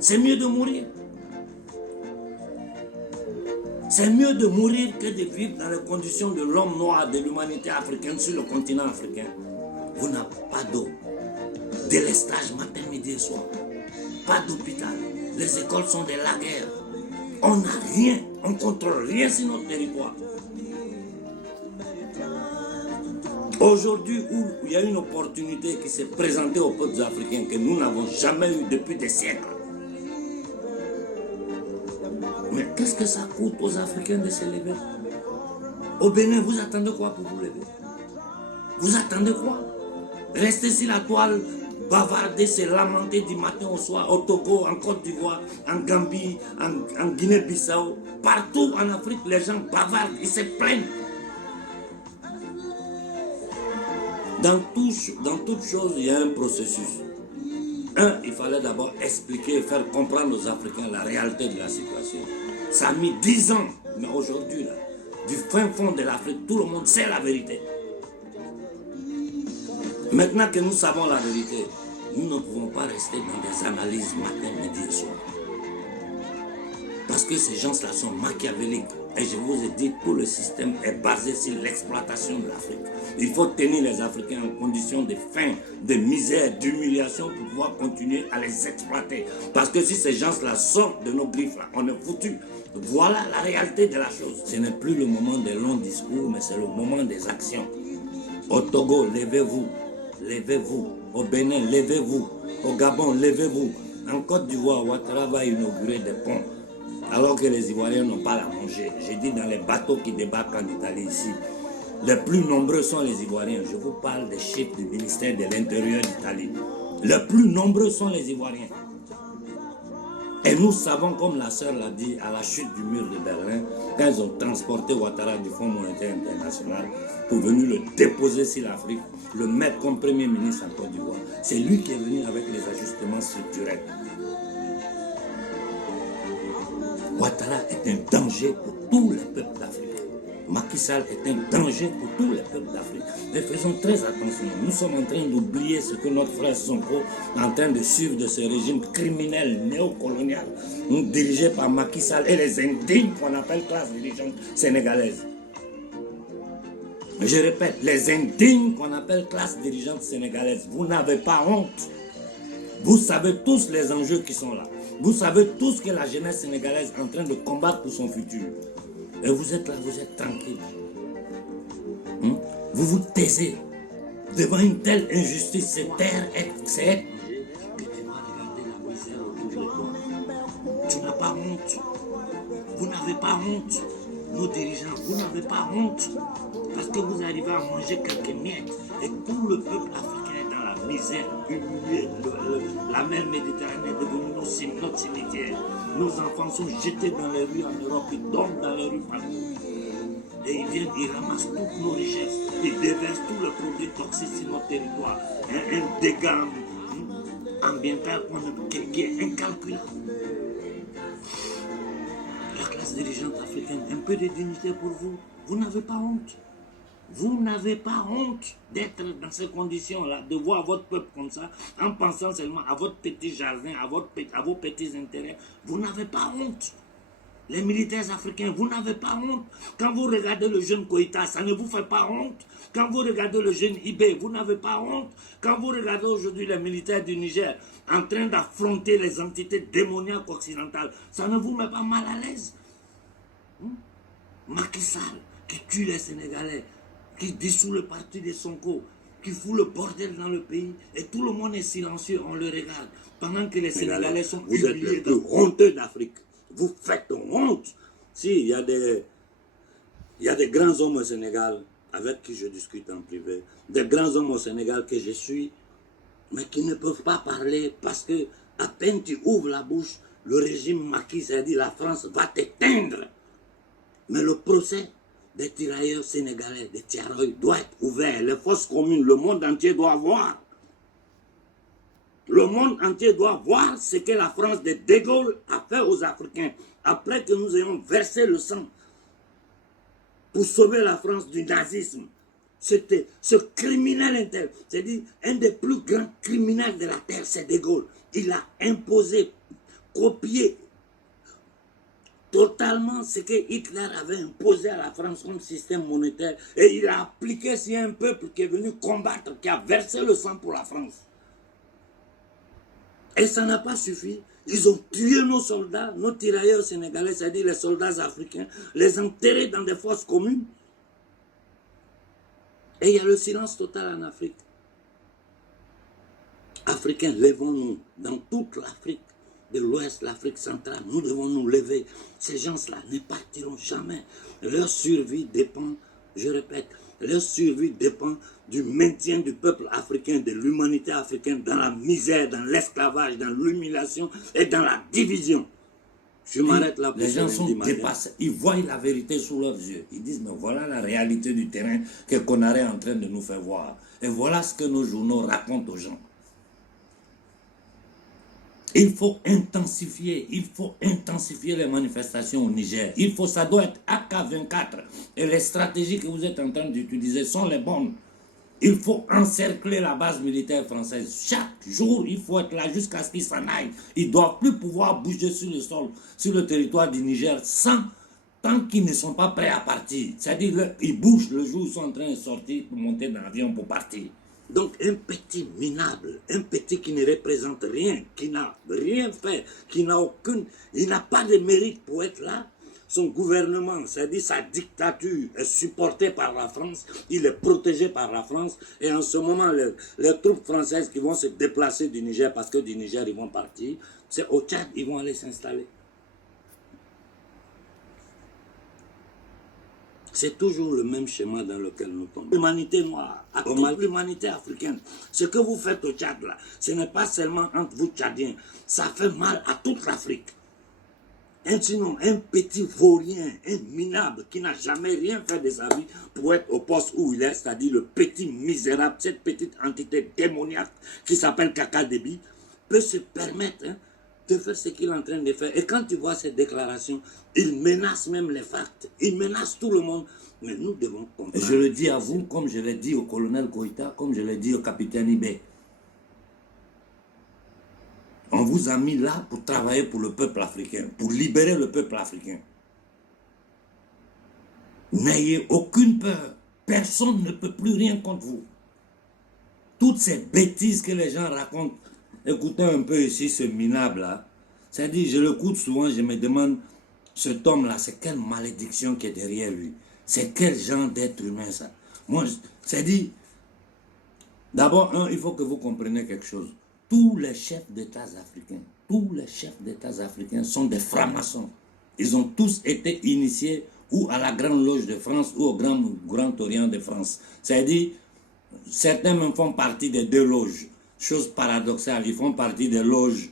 C'est mieux de mourir. C'est mieux de mourir que de vivre dans les conditions de l'homme noir, de l'humanité africaine sur le continent africain. Vous n'avez pas d'eau. Délestage matin, midi et soir. Pas d'hôpital. Les écoles sont des laguerres. On n'a rien. On ne contrôle rien sur notre territoire. Aujourd'hui, où il y a une opportunité qui s'est présentée aux peuples africains que nous n'avons jamais eu depuis des siècles. Mais qu'est-ce que ça coûte aux Africains de se lever? Au Bénin, vous attendez quoi pour vous lever? Vous attendez quoi? Rester sur la toile, bavarder, se lamenter du matin au soir, au Togo, en Côte d'Ivoire, en Gambie, en Guinée-Bissau. Partout en Afrique, les gens bavardent, ils se plaignent. Dans toute chose, il y a un processus. Il fallait d'abord expliquer et faire comprendre aux Africains la réalité de la situation. Ça a mis 10 ans, mais aujourd'hui, du fin fond de l'Afrique, tout le monde sait la vérité. Maintenant que nous savons la vérité, nous ne pouvons pas rester dans des analyses matin, midi et soir. Parce que ces gens-là sont machiavéliques. Et je vous ai dit, tout le système est basé sur l'exploitation de l'Afrique. Il faut tenir les Africains en condition de faim, de misère, d'humiliation pour pouvoir continuer à les exploiter. Parce que si ces gens-là sortent de nos griffes, là, on est foutus. Voilà la réalité de la chose. Ce n'est plus le moment des longs discours, mais c'est le moment des actions. Au Togo, levez-vous. Levez-vous. Au Bénin, levez-vous. Au Gabon, levez-vous. En Côte d'Ivoire, Ouattara va inaugurer des ponts. Alors que les Ivoiriens n'ont pas à manger. J'ai dit dans les bateaux qui débarquent en Italie ici, les plus nombreux sont les Ivoiriens. Je vous parle des chefs du ministère de l'Intérieur d'Italie. Les plus nombreux sont les Ivoiriens. Et nous savons, comme la sœur l'a dit, à la chute du mur de Berlin, quand ils ont transporté Ouattara du Fonds monétaire international pour venir le déposer sur l'Afrique, le mettre comme premier ministre en Côte d'Ivoire, c'est lui qui est venu avec les ajustements structurels. Ouattara est un danger pour tous les peuples d'Afrique. Macky Sall est un danger pour tous les peuples d'Afrique. Mais faisons très attention. Nous sommes en train d'oublier ce que notre frère Sonko est en train de suivre de ce régime criminel néocolonial dirigé par Macky Sall et les indignes qu'on appelle classe dirigeante sénégalaise. Je répète, les indignes qu'on appelle classe dirigeante sénégalaise. Vous n'avez pas honte. Vous savez tous les enjeux qui sont là. Vous savez tous que la jeunesse sénégalaise est en train de combattre pour son futur. Et vous êtes là, vous êtes tranquille. Vous vous taisez devant une telle injustice. Cette terre, c'est que tu vas regarder la misère autour de toi. Tu n'as pas honte. Vous n'avez pas honte. Nos dirigeants, vous n'avez pas honte. Parce que vous arrivez à manger quelques miettes. Et tout le peuple africain est dans la misère, humilié. La mer Méditerranée est devenue notre cimetière. Nos enfants sont jetés dans les rues en Europe, ils dorment dans les rues partout. Et ils viennent, ils ramassent toutes nos richesses, ils déversent tous les produits toxiques sur notre territoire. Un dégât ambiental qui est incalculable. La classe dirigeante africaine, un peu de dignité pour vous. Vous n'avez pas honte. Vous n'avez pas honte d'être dans ces conditions-là, de voir votre peuple comme ça, en pensant seulement à votre petit jardin, à vos petits intérêts. Vous n'avez pas honte. Les militaires africains, vous n'avez pas honte. Quand vous regardez le jeune Koïta, ça ne vous fait pas honte. Quand vous regardez le jeune Ibé, vous n'avez pas honte. Quand vous regardez aujourd'hui les militaires du Niger en train d'affronter les entités démoniaques occidentales, ça ne vous met pas mal à l'aise. Macky Sall, qui tue les Sénégalais, qui dissout le parti de Sonko, qui fout le bordel dans le pays, et tout le monde est silencieux, on le regarde, pendant que les Sénégalais sont humiliés. Vous êtes le plus honteux d'Afrique. Vous faites honte. Si, il y a des grands hommes au Sénégal avec qui je discute en privé, des grands hommes au Sénégal que je suis, mais qui ne peuvent pas parler parce que à peine tu ouvres la bouche, le régime Macky Sall dit la France va t'éteindre. Mais le procès des tirailleurs sénégalais, des Tiaroy, doit être ouvert. Les forces communes, le monde entier doit voir. Le monde entier doit voir ce que la France de De Gaulle a fait aux Africains après que nous ayons versé le sang pour sauver la France du nazisme. ce criminel interne, c'est-à-dire un des plus grands criminels de la terre, c'est De Gaulle. Il a imposé, copié totalement ce que Hitler avait imposé à la France comme système monétaire. Et il a appliqué sur un peuple qui est venu combattre, qui a versé le sang pour la France. Et ça n'a pas suffi. Ils ont tué nos soldats, nos tirailleurs sénégalais, c'est-à-dire les soldats africains, les enterrés dans des fosses communes. Et il y a le silence total en Afrique. Africains, levons-nous dans toute l'Afrique de l'Ouest, l'Afrique centrale. Nous devons nous lever. Ces gens-là ne partiront jamais. Leur survie dépend, je répète, leur survie dépend du maintien du peuple africain, de l'humanité africaine dans la misère, dans l'esclavage, dans l'humiliation et dans la division. Je m'arrête là pour les gens sont dépassés, ils voient la vérité sous leurs yeux. Ils disent, mais voilà la réalité du terrain que Konaré est en train de nous faire voir. Et voilà ce que nos journaux racontent aux gens. Il faut intensifier les manifestations au Niger. Ça doit être AK-24. Et les stratégies que vous êtes en train d'utiliser sont les bonnes. Il faut encercler la base militaire française. Chaque jour, il faut être là jusqu'à ce qu'ils s'en aillent. Ils ne doivent plus pouvoir bouger sur le sol, sur le territoire du Niger, tant qu'ils ne sont pas prêts à partir. C'est-à-dire qu'ils bougent le jour où ils sont en train de sortir pour monter dans l'avion pour partir. Donc un petit minable, un petit qui ne représente rien, qui n'a rien fait, il n'a pas de mérite pour être là. Son gouvernement, c'est-à-dire sa dictature est supportée par la France, il est protégé par la France, et en ce moment, les troupes françaises qui vont se déplacer du Niger, parce que du Niger ils vont partir, c'est au Tchad, ils vont aller s'installer. C'est toujours le même schéma dans lequel nous tombons. L'humanité noire, l'humanité africaine. Ce que vous faites au Tchad là, ce n'est pas seulement entre vous Tchadiens, ça fait mal à toute l'Afrique. Sinon, un petit vaurien, un minable qui n'a jamais rien fait de sa vie pour être au poste où il est, c'est-à-dire le petit misérable, cette petite entité démoniaque qui s'appelle Kaka Déby, peut se permettre de faire ce qu'il est en train de faire. Et quand tu vois cette déclaration, il menace même les facts, il menace tout le monde. Mais nous devons comprendre. Et je le dis à vous, comme je l'ai dit au colonel Koïta, comme je l'ai dit au capitaine Ibé. On vous a mis là pour travailler pour le peuple africain, pour libérer le peuple africain. N'ayez aucune peur. Personne ne peut plus rien contre vous. Toutes ces bêtises que les gens racontent, écoutez un peu ici ce minable là. C'est-à-dire, je l'écoute souvent, je me demande, cet homme-là, c'est quelle malédiction qui est derrière lui? C'est quel genre d'être humain ça? Moi, c'est-à-dire, d'abord, il faut que vous compreniez quelque chose. Tous les chefs d'État africains sont des francs-maçons. Ils ont tous été initiés ou à la Grande Loge de France ou au Grand Orient de France. C'est-à-dire, certains même font partie des deux loges. Chose paradoxale, ils font partie des loges.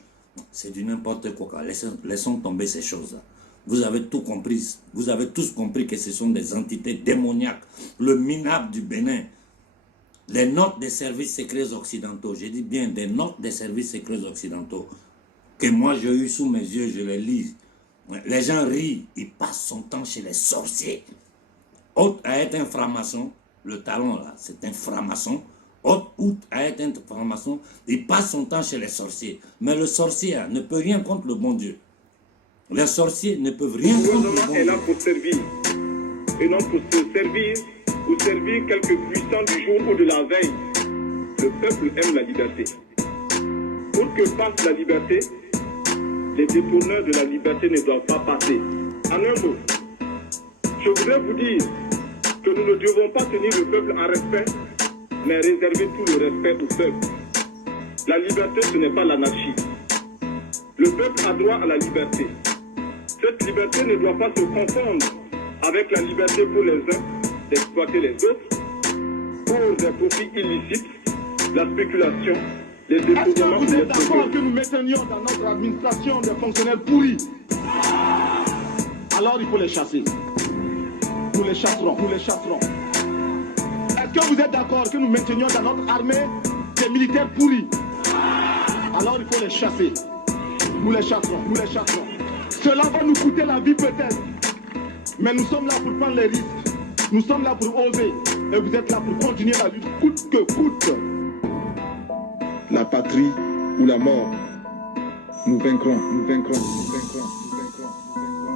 C'est du n'importe quoi. Laissons tomber ces choses-là. Vous avez tout compris. Vous avez tous compris que ce sont des entités démoniaques. Le minable du Bénin. Les notes des services secrets occidentaux, je dis bien des notes des services secrets occidentaux, que moi j'ai eu sous mes yeux, je les lis. Les gens rient, ils passent son temps chez les sorciers. Autre à être un franc-maçon, le talon là, c'est un franc-maçon. Autre à être un franc-maçon, il passe son temps chez les sorciers. Mais le sorcier ne peut rien contre le bon Dieu. Les sorciers ne peuvent rien contre le bon Dieu. Le gouvernement est là pour servir, et non pour se servir, ou servir quelques puissants du jour ou de la veille. Le peuple aime la liberté. Pour que passe la liberté, les détourneurs de la liberté ne doivent pas passer. En un mot, je voudrais vous dire que nous ne devons pas tenir le peuple en respect, mais réserver tout le respect au peuple. La liberté, ce n'est pas l'anarchie. Le peuple a droit à la liberté. Cette liberté ne doit pas se confondre avec la liberté pour les uns d'exploiter les autres pour des profits illicites, la spéculation, les détournements. Est-ce que vous êtes d'accord que nous maintenions dans notre administration des fonctionnaires pourris? Alors il faut les chasser. Nous les chasserons, nous les chasserons. Est-ce que vous êtes d'accord que nous maintenions dans notre armée des militaires pourris? Alors il faut les chasser. Nous les chasserons, nous les chasserons. Cela va nous coûter la vie peut-être, mais nous sommes là pour prendre les risques. Nous sommes là pour oser et vous êtes là pour continuer la lutte coûte que coûte. La patrie ou la mort. Nous vaincrons, nous vaincrons, nous vaincrons, nous vaincrons, nous vaincrons.